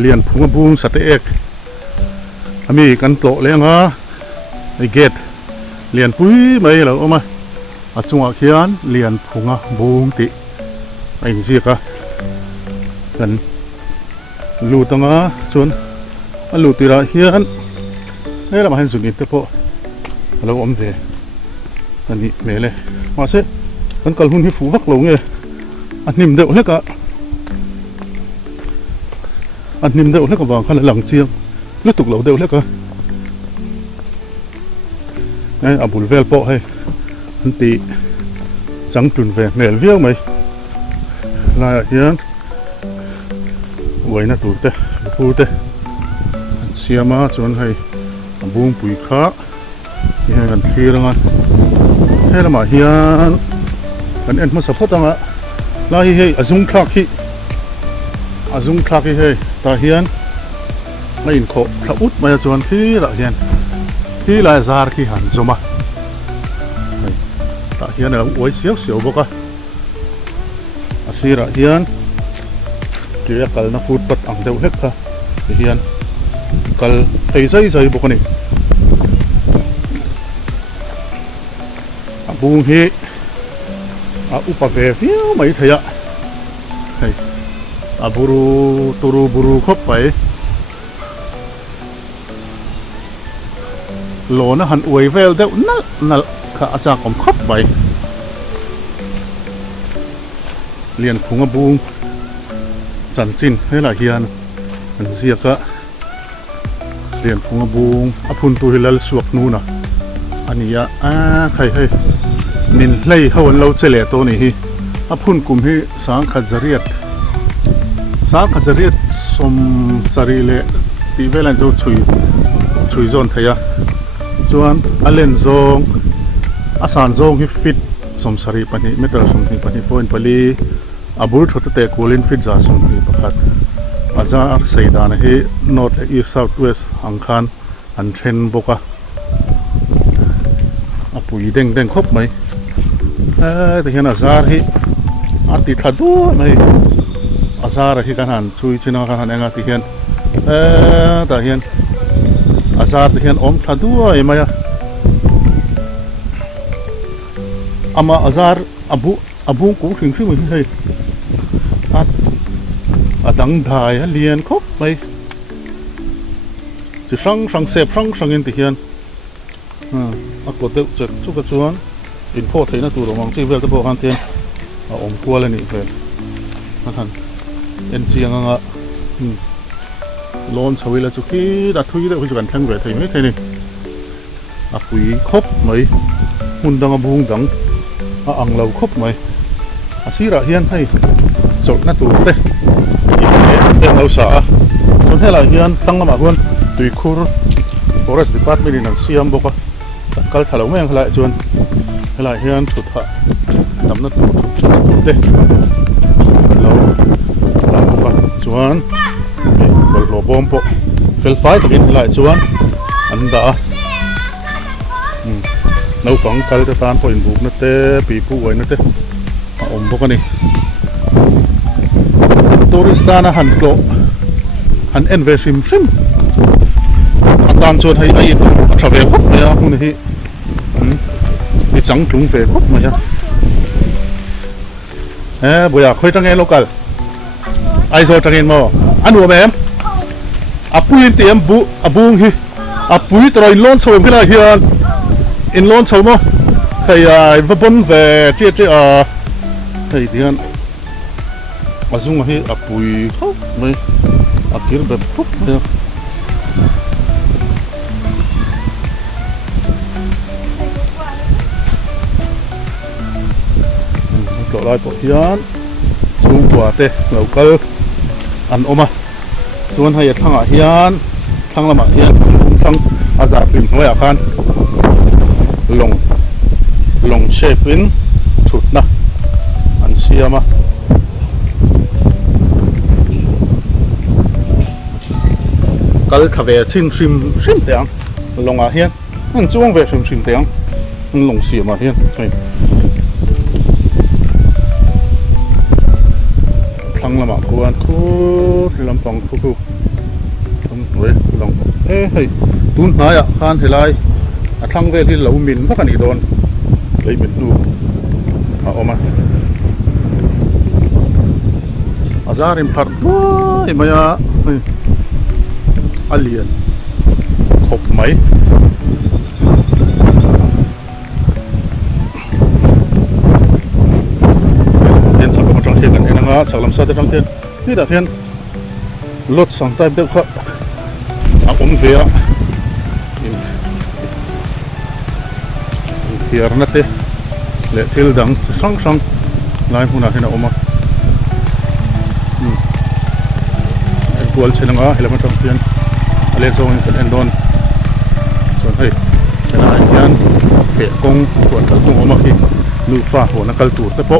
เลียนพุงบุงสัตเอกมีกันโตเลยงะไอเกตเลียนปุ้ยไม่เหรอมาจังหวะเขียนเลียนพุงบุงติไอ้สิกะกันลูตังส่วนลูติระเขียนนี่เรามาเห็นสุนิทเปะเราอมเสอันนี้เมเลยมาเสกันกัลหุ่นที่ฟูฟักลงไงอันนี้มันเดือดแล้วก็อันนี้มันเดือดแล้วก็วางข้างหลังเชียงแล้วตุกเหลาเดือดแล้วก็ไอ้อาบุลเวลโปะให้อันตีจังตุนเวเมลเวียงไหมลายเฮียนไว้นะตูเตะปูเตะเสียมาจนให้บุ้งปุ๋ยข้าที่ให้กันทีละงั้นให้ละมาเฮียนกันเอ็นมาสับพอตังอะลายเฮียอาซุงคลักฮีให้ตาเฮียนไม่อินโคพระอุดมาจนที่ละเฮียนที่ลายซาร์ที่หันจมาตาเฮียนเราไว้เสียวบกะอาศิระเฮียนเกี่ยกัลนักฟุตปัดอังเดวเล็กค่ะเฮียนกัลไอ้ใจบกนี่บุงฮีอุปเวฟีไม่เทียบุรุตุรุบุรุคบไปโลนะหันอวยเวลเดวนั่นข้าอาจารย์ผมคบไปเรียนพุงบุงจันจินให้ละเฮียนมันเสียกะเรียนพุงบุงอพุนตุฮิลลสวกนูนะอันนี้ใครให้นินไล่เขาวันเราเจริญตัวนี้อพุนกุมให้สังขจริตสมสรีเลที่เวลาจะช่วยจนเทียส่วนอเลนจงอาสานจงให้ฟิตสมสรีปนิไม่ตระสมที่ปนิพอยน์พลีอาบุรุษเตะโคลินฟิตจ่าสมที่ประคัดอาจารย์เสดานให้นอร์ทอีสต์เซาท์เวสต์อังคารอันเทรนบกะปุ๋ยเด้งครบไหมแต่เห็นอาจารย์ให้อาติทัดด้วยไหมอาจารย์ที่กันหันช่วยชินากันหันเองที่เห็นแต่เห็นอาจารย์ที่เห็นอมทัดด้วยไหมอามาอาจารย์อาบุกูถึงขึ้นมาที่ไหนดังถ่ายเรียนครบไหมจะสั่งเสพสั่งเงินที่เห็นกดเดือดจุดชุกชวนอินโพสต์นะตัวเรามองที่เวลตะโพกันเทียนอมกลัวเลยนี่เพื่อนท่านเอ็นจีงอ่ะร้อนชวิลจุกี้ดัดทุยได้คุยกันทั้งเวทีไม่ใช่นี่ปุ๋ยครบไหมหุ่นดังบุงดังอังเราครบไหมศิระเฮียนให้จดนะตัวเต้เสียงเราสาจนให้เราเฮียนตั้งมาคนตุยคูร์บริษัทปัตมินินันเซียมบอกว่ากัลทะเลาะไม่ยังขลายจวนขลายเฮียนสุดท้ายทำนั่นตัวเต้เราบอกว่าจวนบอลโลบอมปะเฟลไฟต์กินขลายจวนอันดาเราฟังกัลจะตามพออินบุกนั่นเต้ปีผู้ไว้นั่นเต้อมพวกนี้ทัวริสต์นะหันโกลหันเอ็นเวซิมตามชวนให้ไอ้ทราเวลครบไหมอ่ะพวกนี้มีจังถุงเฟครบไหมอ่ะบ่อยากคุยตั้งไงโลกัลไอโซตั้งไงมั้งอันหัวแม่ปุยเตรียมบุงฮีปุยตรอยล้นชมขึ้นมาเฮียอินล้นชมมั้งใครวับบนเวเจี๊ยใครที่นั่นอาซุงฮีปุยเขาไม่คิดแบบปุ๊บเนี่ยก็ไล่ปะยันสูงกว่าเต้เราก็อันออกมาส่วนให้ทั้งอาเฮียนทั้งละมาเฮียนทั้งอาซาฟิมไว้อาคารลงเชฟินชุดนะอันเสียมาก็เลยขับเวชิมเตียงลงอาเฮียนนั่นจ้วงเวชิมเตียงมันลงเสียมาเฮียนทั้งละมาควรคู่ลำปองคู่ rồi lòng ê hey tún nãy à khan thì lại à thăng về thì lâu mình phát cái đòn lấy mình nu à ôm à ra rim phật ôi mày à alien khóc mấy hiện sắc trong thiênกันเองนะsắc làm sao trong thiênนี่แต่thiên lót sang tayเด็กก็อ่ะผมเสียเทียร์นั่นเองเละทิลดังสั่งลายพวกนั้นเห็นออกมากวลเช่นงั้นเฮลมันต้องเปลี่ยนอะไรส่วนเป็นเอ็นดอนส่วนให้เวลาเขียนเปะกงกวลกัลกงออกมาที่ลูกฟ้าหัวนักกัลตูดแต่พอ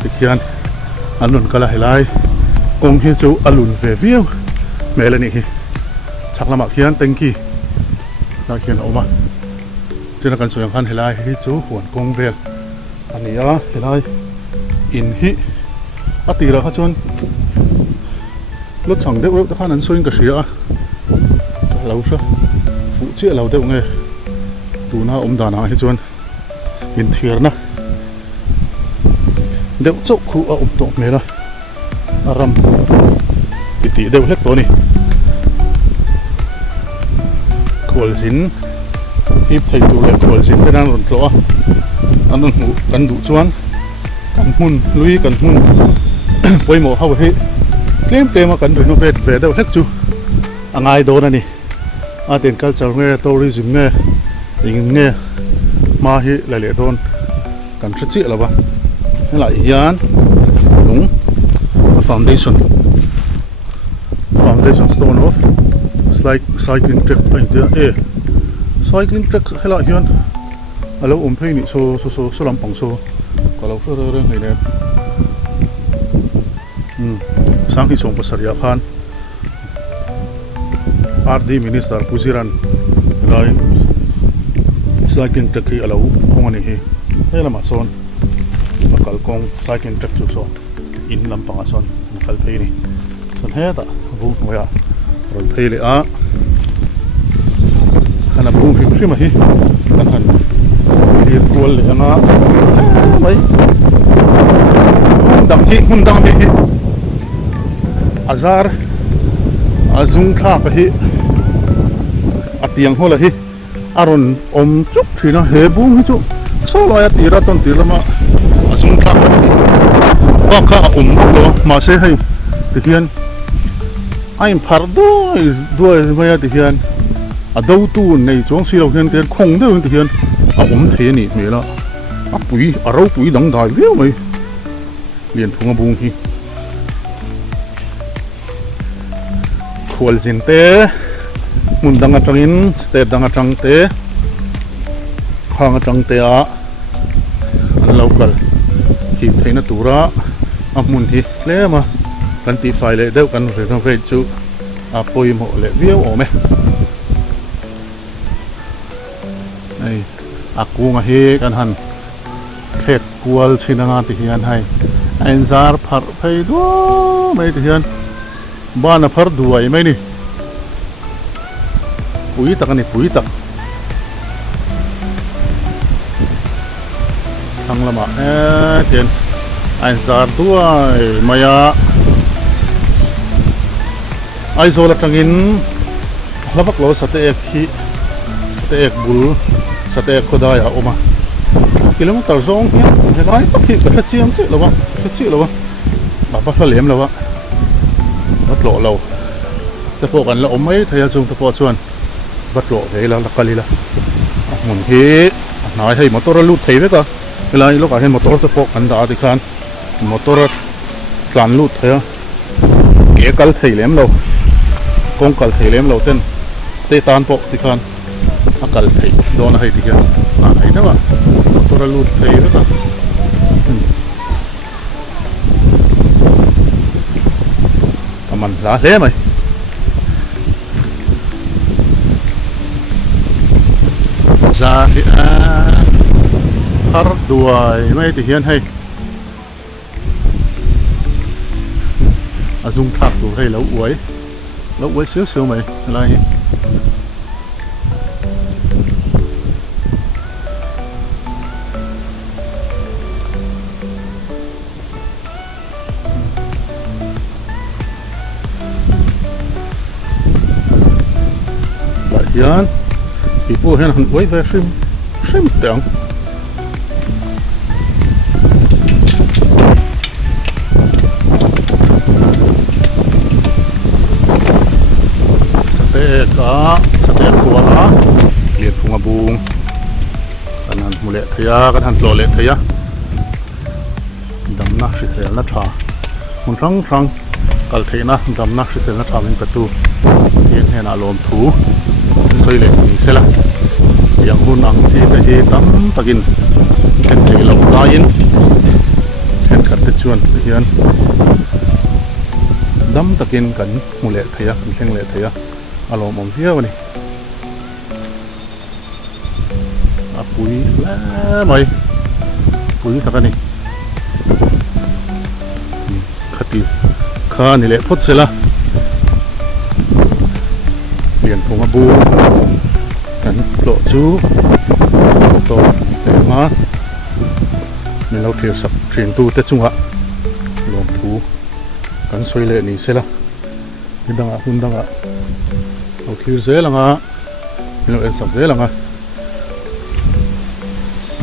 ที่เขียนอันนั้นก็ละให้ลายกงที่จูอลุนเวียวเมลนี่ชักละมาเขียนเต็งกี้แล้วเขียนออกมาจะนักการส่วนขันให้ลายที่จูหัวกงเวลอันนี้อ่ะให้ลายอินฮิอตีละข้าชนรถสั่งเด็กรถข้านั้นส่วนกระเสียเราซะผู้เชี่ยเราเด็กไงตูน่าอมดานาให้ชวนอินเทียร์นะเด็กเจ้าคู่อมตกเมล่ะอารมณ์ปิติเด็กเล็กตัวนี้ขวลสินอีบไทยตัวเล็กขวลสินไปนั่งรถตัวอันนั้นหูกันดุชวนกันหุ่นลุยกันหุ่นไปหมอเข้าไปเคลมมากันด้วยโนเวทเวดเด็กเล็กจูอ่างไอโดนนี่อาเตียนกัลเจอร์เงี้ยทัวริซึมเงี้ยยิงเงี้ยมาฮิหลายๆโดนกันชัดเจนแล้ววะนี่แหละยันหลง foundation stone off it's like cycling track ไปเดียวcycling track ให้ละยันแล้วอมเพย์นี่โซลำปังโซก็เราเรื่องอะไรเนี่ยสังที่ส่งภาษาญี่ปุ่นRD Minister Pusiran lain cycling track hi alau khong ani hi hela ma son bakal kong cycling track chu so in lampang ason nakal phei ni son he ta bu moya rol phei le a kana bu hi ma hi kan han dir kual le anga mai hundang hi azar azung tha ka hi atiang hola hi aron om chuk thina he bung hi chu so loya tira ton tirama azung tha ka kha lo ma se hai tihian aim phardo doi maya tihian adau tu nei chong si lo hian ten khong de tihian a the ni mela a pui aro pui dang dai leo mai lian thunga bung hi khwal sin te mun danga tangin step danga tang te khang tang te a an local hi theina tura a mun hi tlema kan ti file le deuh kan ve chu a poi mo le viau o me ai akunga hi kan han thet kual chinanga ti hian hai ainzar phar phei do mai ti hian bana phar duai mai ni pui tak ani pui tak thang lama ten ainzar duai maya ai zola tangin hlabak lo sate ek hi sate ek bul sate ek khodai a oma kilometer zong hi helai tak hi ka chiam che lawa ba ba lem lawa bắt lộ lâuแต่พวกกันละอมไม่ทายาจุงแต่พอส่วนบัดโลเวลาละกะลีละหมุนที่นายให้มอเตอร์ลูดเทไปก็เวลาลูกเห็นมอเตอร์แต่พวกกันดาติคันมอเตอร์การลูดเทเกี่ยกัลเทเลมเรากงกัลเทเลมเราเต้นเตตานพวกติคันอกัลเทโดนให้ติคันอะไรนะวะมอเตอร์ลูดเทไปก็มันลาเล่ไหมซาฮิอาฮาร์ดด้วยไม่ติเฮียนให้อาซุงทักตัวให้แล้วอวย lâu quay xíu xíu mày lại yan people hen han way ve shim tang sate kuwa liet phunga bung kanan mule thaya kan han tlo le thaya damna hrisel na tha mun rang kal theina damna hrisel na tha min patu yen hena lom thu soi le ni sela yang hun ang thi ka hi tam takin ken thei lo lain ken khat te chuan hian dam takin kan mule thaya kan thleng le thaya alom om zia wani apui la mai pui takani khati kha ni le phot sela liền phung a bu kan lo chu to ma min lo thir sak thin tu te chunga lom thu kan soi le ni sela hindanga hundanga lo thir ze langa min lo sak ze langa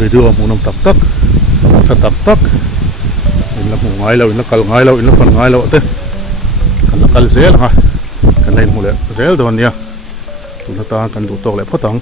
video munam tak tak in la ngai lo in la kal ngai lo in la pan ngai lo te kan la kal ze langa kan nei mule zel don nia tu ta kan du tok le photang